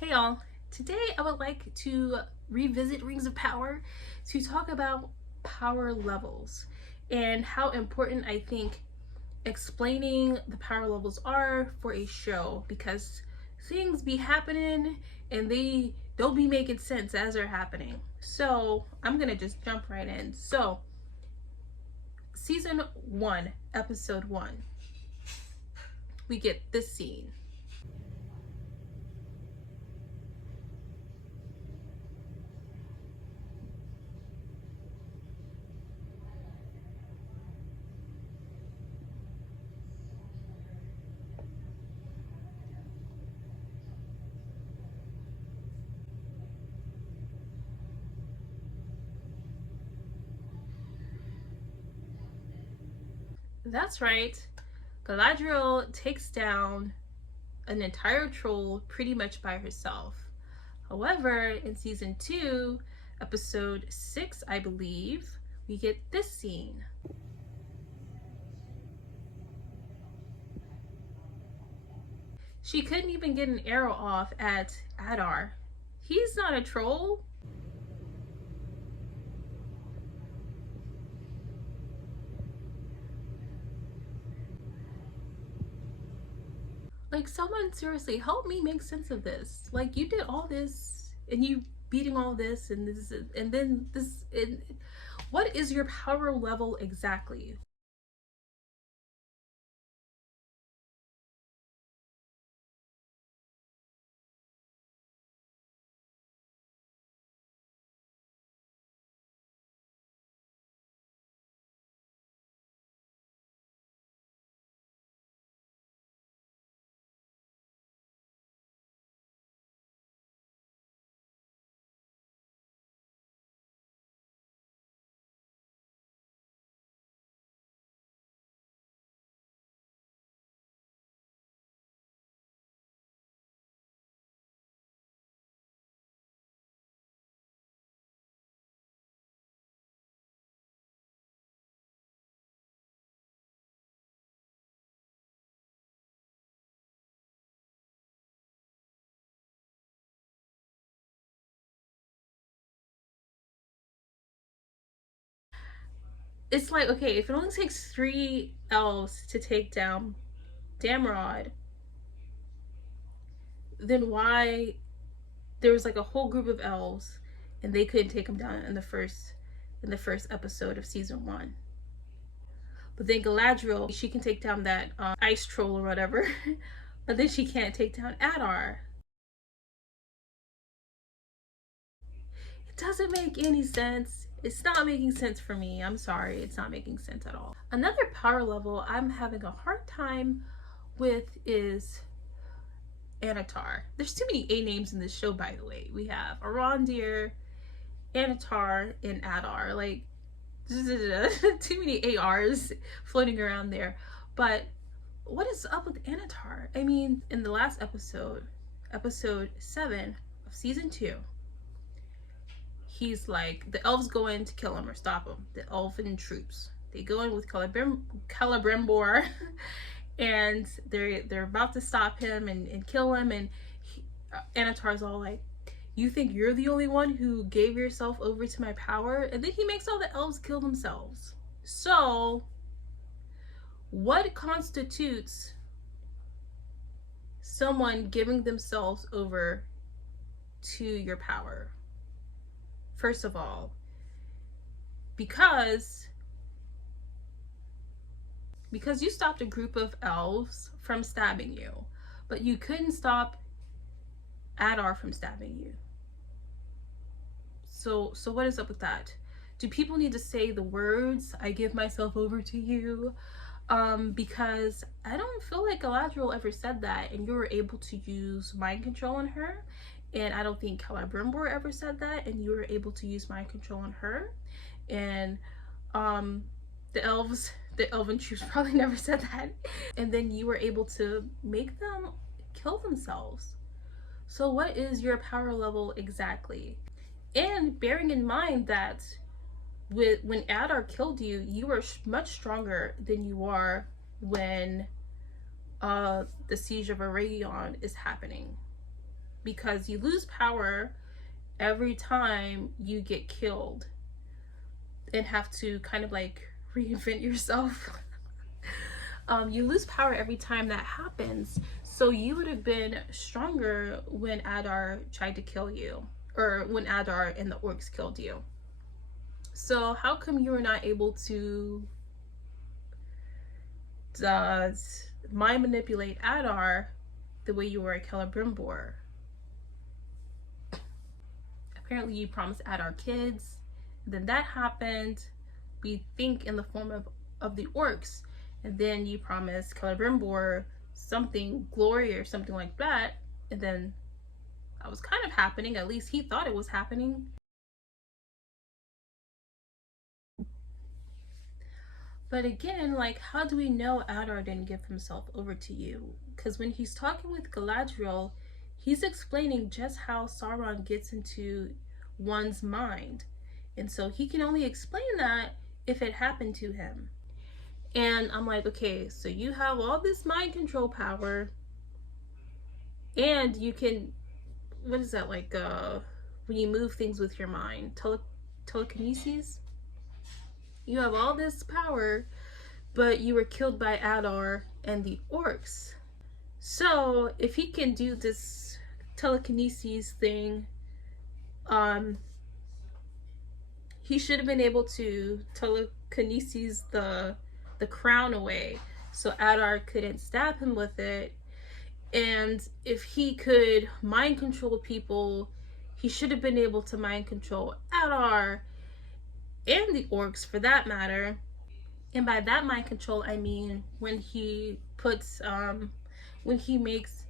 Hey y'all, today I would like to revisit Rings of Power to talk about power levels and how important I think explaining the power levels are for a show, because things be happening and they don't be making sense as they're happening. So I'm gonna just jump right in. So, season 1, episode 1, we get this scene. That's right, Galadriel takes down an entire troll pretty much by herself. However, in season 2, episode 6, I believe, we get this scene. She couldn't even get an arrow off at Adar. He's not a troll. Like, someone seriously help me make sense of this. Like, you did all this and you beating all this and this and then this and what is your power level exactly? It's like, okay, if it only takes 3 elves to take down Damrod, then why there was like a whole group of elves and they couldn't take him down in the first episode of season 1? But then Galadriel, she can take down that ice troll or whatever, but then she can't take down Adar. It doesn't make any sense. It's not making sense for me. I'm sorry, it's not making sense at all. Another power level I'm having a hard time with is Anatar. There's too many A names in this show, by the way. We have Arondir, Anatar, and Adar. Like, too many ARs floating around there. But what is up with Anatar? I mean, in the last episode, episode 7 of season 2, he's like, the elves go in to kill him or stop him. The elfin troops. They go in with Celebrimbor and they're about to stop him and kill him, and Anatar's all like, you think you're the only one who gave yourself over to my power? And then he makes all the elves kill themselves. So, what constitutes someone giving themselves over to your power? First of all, because you stopped a group of elves from stabbing you, but you couldn't stop Adar from stabbing you. So what is up with that? Do people need to say the words, I give myself over to you? Because I don't feel like Galadriel ever said that, and you were able to use mind control on her. And I don't think Celebrimbor ever said that, and you were able to use mind control on her. And the elven troops probably never said that. And then you were able to make them kill themselves. So what is your power level exactly? And bearing in mind that when Adar killed you, you were much stronger than you are when the siege of Eregion is happening. because you lose power every time you get killed and have to kind of like reinvent yourself. You lose power every time that happens. So you would have been stronger when Adar tried to kill you, or when Adar and the orcs killed you. So how come you were not able to mind manipulate Adar the way you were at Celebrimbor? Apparently you promised Adar kids. Then that happened, we think in the form of the orcs. And then you promised Celebrimbor something, glory or something like that. And then that was kind of happening. At least he thought it was happening. But again, like, how do we know Adar didn't give himself over to you? Because when he's talking with Galadriel, he's explaining just how Sauron gets into one's mind. And so he can only explain that if it happened to him. And I'm like, okay, so you have all this mind control power, and you can, what is that, like, when you move things with your mind, telekinesis? You have all this power, but you were killed by Adar and the orcs. So if he can do this telekinesis thing, he should have been able to telekinesis the crown away so Adar couldn't stab him with it. And if he could mind control people, he should have been able to mind control Adar and the orcs for that matter. And by that mind control, I mean when he puts, when he makes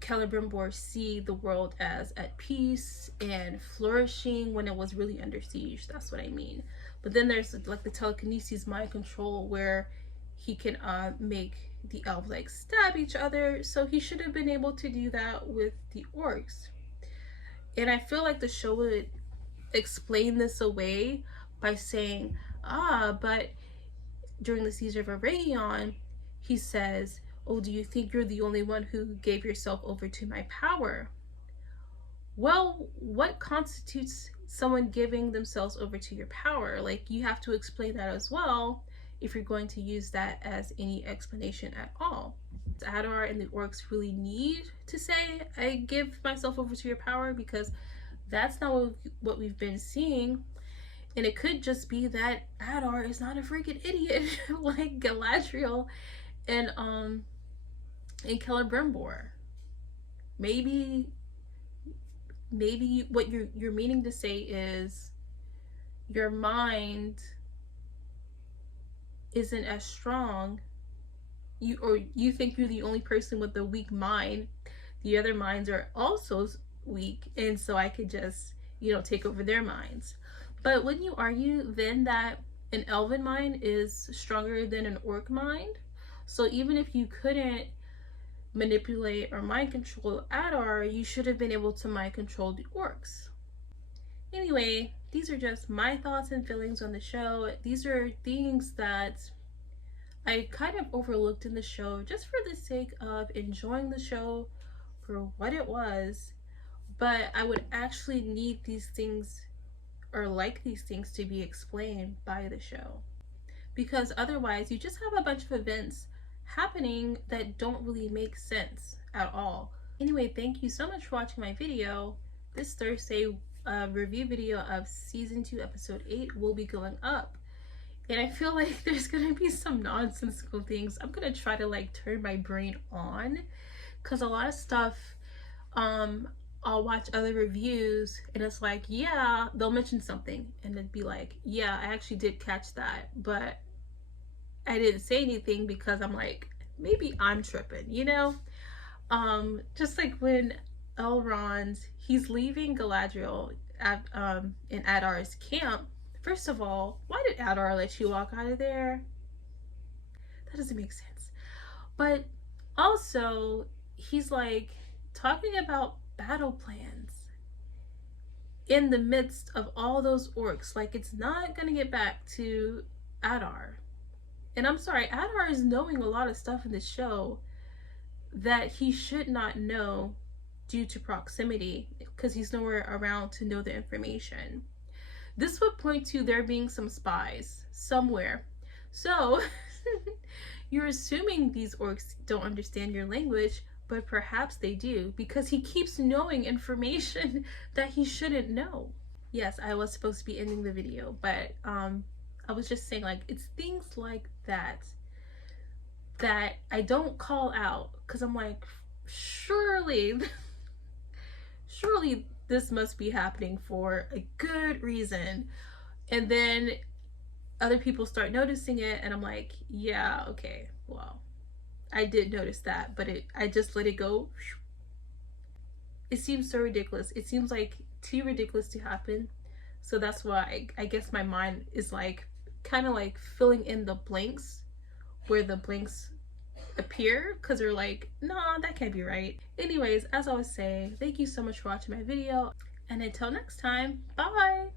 Celebrimbor see the world as at peace and flourishing when it was really under siege. That's what I mean. But then there's like the telekinesis mind control where he can make the elves like stab each other. So he should have been able to do that with the orcs. And I feel like the show would explain this away by saying, but during the siege of Eregion, he says, oh, do you think you're the only one who gave yourself over to my power? Well, what constitutes someone giving themselves over to your power? Like, you have to explain that as well if you're going to use that as any explanation at all. Does Adar and the orcs really need to say, I give myself over to your power? Because that's not what we've been seeing. And it could just be that Adar is not a freaking idiot like Galadriel and Celebrimbor. Maybe what you're meaning to say is your mind isn't as strong. You think you're the only person with a weak mind. The other minds are also weak, and so I could just, take over their minds. But wouldn't you argue then that an elven mind is stronger than an orc mind? So even if you couldn't manipulate or mind control Adar, you should have been able to mind control the orcs. Anyway, these are just my thoughts and feelings on the show. These are things that I kind of overlooked in the show just for the sake of enjoying the show for what it was. But I would actually need these things, or like these things, to be explained by the show. Because otherwise you just have a bunch of events happening that don't really make sense at all. Anyway, thank you so much for watching my video. This Thursday, review video of season 2 episode 8 will be going up, and I feel like there's gonna be some nonsensical things. I'm gonna try to like turn my brain on, because a lot of stuff I'll watch other reviews and it's like, yeah, they'll mention something and it'd be like, yeah, I actually did catch that, but I didn't say anything because I'm like, maybe I'm tripping, just like when Elrond, he's leaving Galadriel at in Adar's camp. First of all, why did Adar let you walk out of there? That doesn't make sense. But also, he's like talking about battle plans in the midst of all those orcs. Like, it's not gonna get back to Adar. And I'm sorry, Adar is knowing a lot of stuff in this show that he should not know due to proximity because he's nowhere around to know the information. This would point to there being some spies somewhere. So you're assuming these orcs don't understand your language, but perhaps they do, because he keeps knowing information that he shouldn't know. Yes, I was supposed to be ending the video, but I was just saying, like, it's things like that that I don't call out, because I'm like, surely this must be happening for a good reason. And then other people start noticing it, and I'm like, yeah, okay, well, I did notice that, but I just let it go. It seems so ridiculous. It seems like too ridiculous to happen. So that's why I guess my mind is like kind of like filling in the blanks where the blanks appear, because they're like, nah, that can't be right. Anyways, as I was saying, thank you so much for watching my video, and until next time, bye.